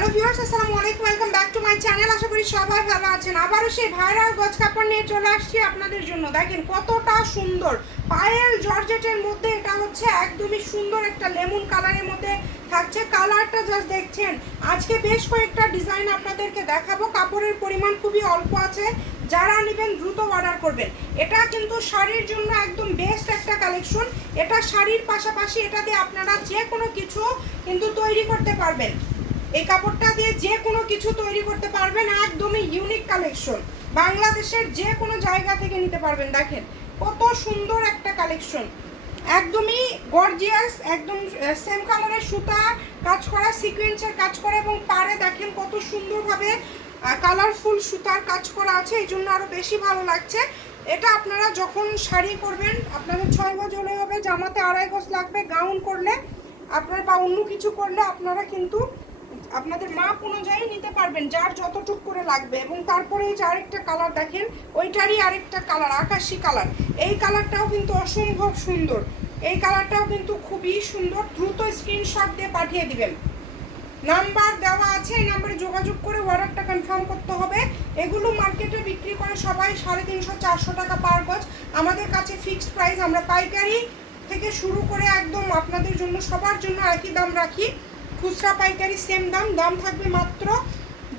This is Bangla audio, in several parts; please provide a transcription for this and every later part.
হ্যালো ভিউয়ার্স, আসসালামু আলাইকুম। Welcome back to my channel. আশা করি সবাই ভালো আছেন। আবারও সেই ভাইরাল গজ কাপড় নিয়ে চলে আসছি আপনাদের জন্য। দেখেন কতটা সুন্দর পায়েল জর্জেটের মধ্যে, এটা হচ্ছে একদমই সুন্দর একটা লেমন কালারের মধ্যে থাকছে। কালারটা জাস্ট দেখছেন। আজকে বেশ কয়েকটা ডিজাইন আপনাদেরকে দেখাবো। কাপড়ের পরিমাণ খুবই অল্প আছে, যারা নেবেন দ্রুত অর্ডার করবেন। এটা কিন্তু শাড়ির জন্য একদম বেস্ট একটা কালেকশন। এটা শাড়ির পাশাপাশি এটা দিয়ে আপনারা যে কোনো কিছু কিন্তু তৈরি করতে পারবেন। এই কাপড়টা দিয়ে যে কোনো কিছু তৈরি করতে পারবেন। একদমই ইউনিক কালেকশন, বাংলাদেশের যে কোনো জায়গা থেকে নিতে পারবেন। দেখেন কত সুন্দর একটা কালেকশন, একদমই গর্জিয়াস, একদম সেম কালারের সুতা কাজ করা, সিকোয়েন্সের কাজ করা, এবং পাড়ে দেখেন কত সুন্দরভাবে কালারফুল সুতার কাজ করা আছে, এই জন্য আরও বেশি ভালো লাগছে। এটা আপনারা যখন শাড়ি করবেন, আপনাদের 6 গজ হলে হবে, জামাতে 2.5 গজ লাগবে, গাউন করলে আপনার বা অন্য কিছু করলে আপনারা কিন্তু আপনাদের মাপ অনুযায়ী নিতে পারবেন, যার যতটুক করে লাগবে। এবং তারপরে এই যে আরেকটা কালার দেখেন, ওইটারই আরেকটা কালার আকাশি কালার। এই কালারটাও কিন্তু অসম্ভব সুন্দর, এই কালারটাও কিন্তু খুবই সুন্দর। দ্রুত স্ক্রিনশট দিয়ে পাঠিয়ে দিবেন, নাম্বার দেওয়া আছে, এই নাম্বারে যোগাযোগ করে অর্ডারটা কনফার্ম করতে হবে। এগুলো মার্কেটে বিক্রি করে সবাই 350-400 টাকা পার গজ। আমাদের কাছে ফিক্সড প্রাইস, আমরা পাইকারি থেকে শুরু করে একদম আপনাদের জন্য সবার জন্য একই দাম রাখি। খুচরা পাইকারি সেম দাম, দাম থাকবে মাত্র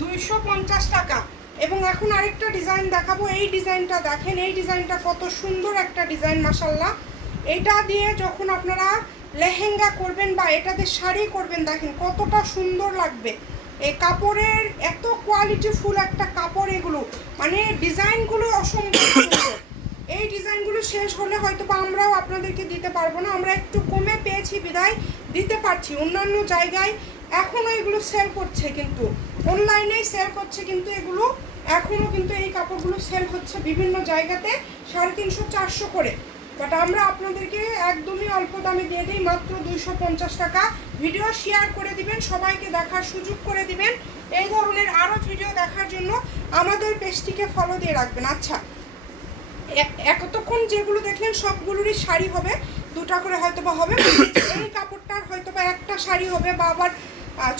250 টাকা। এবং এখন আরেকটা ডিজাইন দেখাবো। এই ডিজাইনটা দেখেন, এই ডিজাইনটা কত সুন্দর একটা ডিজাইন, মাশাল্লাহ। এটা দিয়ে যখন আপনারা লেহেঙ্গা করবেন বা এটাতে শাড়ি করবেন, দেখেন কতটা সুন্দর লাগবে। এই কাপড়ের এত কোয়ালিটিফুল একটা কাপড়, এগুলো মানে ডিজাইনগুলো অসম্ভব সুন্দর। এই ডিজাইনগুলো শেষ হলে হয়তো বা আমরাও আপনাদেরকে দিতে পারবো না, আমরা একটু কমে পেয়েছি বিদায় দিতে পারছি। অন্যান্য জায়গায় এখনও এগুলো সেল করছে, কিন্তু অনলাইনেই সেল করছে, কিন্তু এগুলো এখনও কিন্তু এই কাপড়গুলো সেল হচ্ছে বিভিন্ন জায়গাতে 350-400 করে। বাট আমরা আপনাদেরকে একদমই অল্প দামে দিয়ে দিই, মাত্র 250 টাকা। ভিডিও শেয়ার করে দিবেন, সবাইকে দেখার সুযোগ করে দিবেন। এই ধরনের আরও ভিডিও দেখার জন্য আমাদের পেজটিকে ফলো দিয়ে রাখবেন। আচ্ছা, এতক্ষণ যেগুলো দেখলেন সবগুলোরই শাড়ি হবে, 2টা করে হয়তো বা হবে। এই কাপড়টার হয়তো বা একটা শাড়ি হবে, বা আবার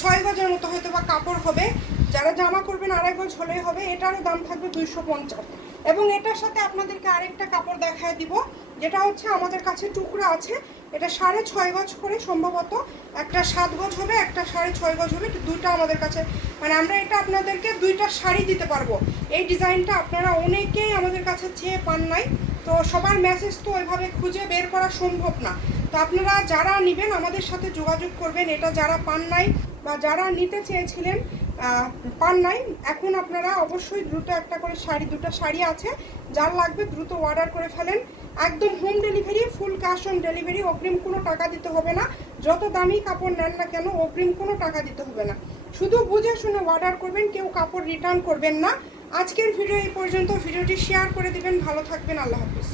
6 গজের মতো হয়তো বা কাপড় হবে। যারা জামা করবেন 2.5 গজ হলেই হবে। এটারও দাম থাকবে 250। এবং এটার সাথে আপনাদেরকে আরেকটা কাপড় দেখায় দিব, যেটা হচ্ছে আমাদের কাছে টুকরা আছে। এটা 6.5 গজ করে, সম্ভবত একটা 7 গজ হবে, একটা 6.5 গজ হবে। দুইটা আমাদের কাছে, মানে আমরা এটা আপনাদেরকে 2টা শাড়ি দিতে পারবো। এই ডিজাইনটা আপনারা অনেকেই আমাদের কাছে চেয়ে পান নাই, তো সবার মেসেজ তো ওইভাবে খুঁজে বের করা সম্ভব না। তো আপনারা যারা নেবেন আমাদের সাথে যোগাযোগ করবেন। এটা যারা পান নাই বা যারা নিতে চেয়েছিলেন পান নাই, এখন আপনারা অবশ্যই দ্রুত একটা করে শাড়ি, 2টা শাড়ি আছে, যার লাগবে দ্রুত অর্ডার করে ফেলেন। একদম home delivery, full cash on delivery, অগ্রিম কোনো টাকা দিতে হবে না। যত দামি কাপড় নেন না কেন অগ্রিম কোনো টাকা দিতে হবে না, শুধু বুঝে শুনে অর্ডার করবেন, কেউ কাপড় রিটার্ন করবেন না। আজকের ভিডিও এই পর্যন্ত। ভিডিওটি শেয়ার করে দিবেন। ভালো থাকবেন, আল্লাহ হাফিজ।